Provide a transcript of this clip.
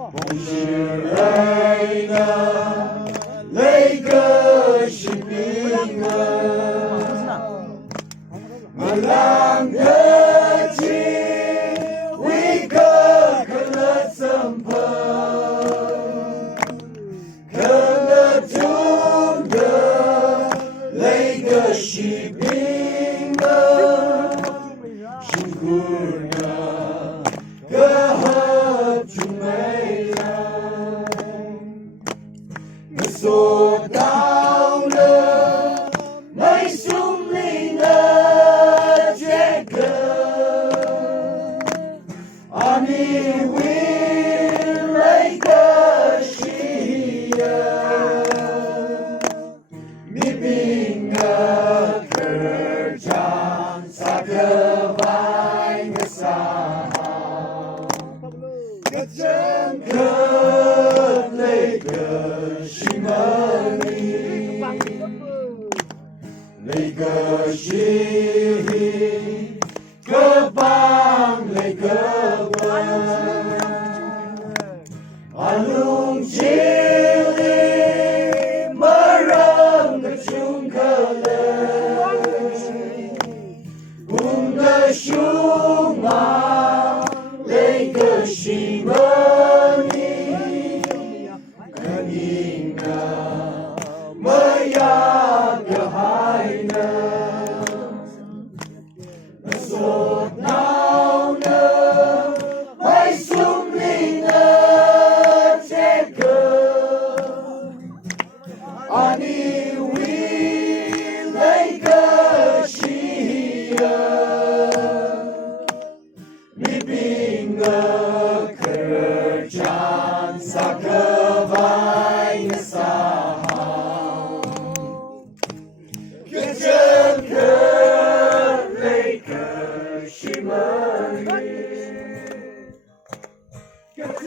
梦是爱的那个是平安，满浪的情为个可乐怎么可乐中的那个是平安，辛苦呢个何处没来，我所到了没兄弟的这个，啊你为那个是呀，你并个可长萨个白个萨。真可那个是门里，那个是个帮那个问，阿龙经里没人个穷可怜，我的兄啊，那个是门。Get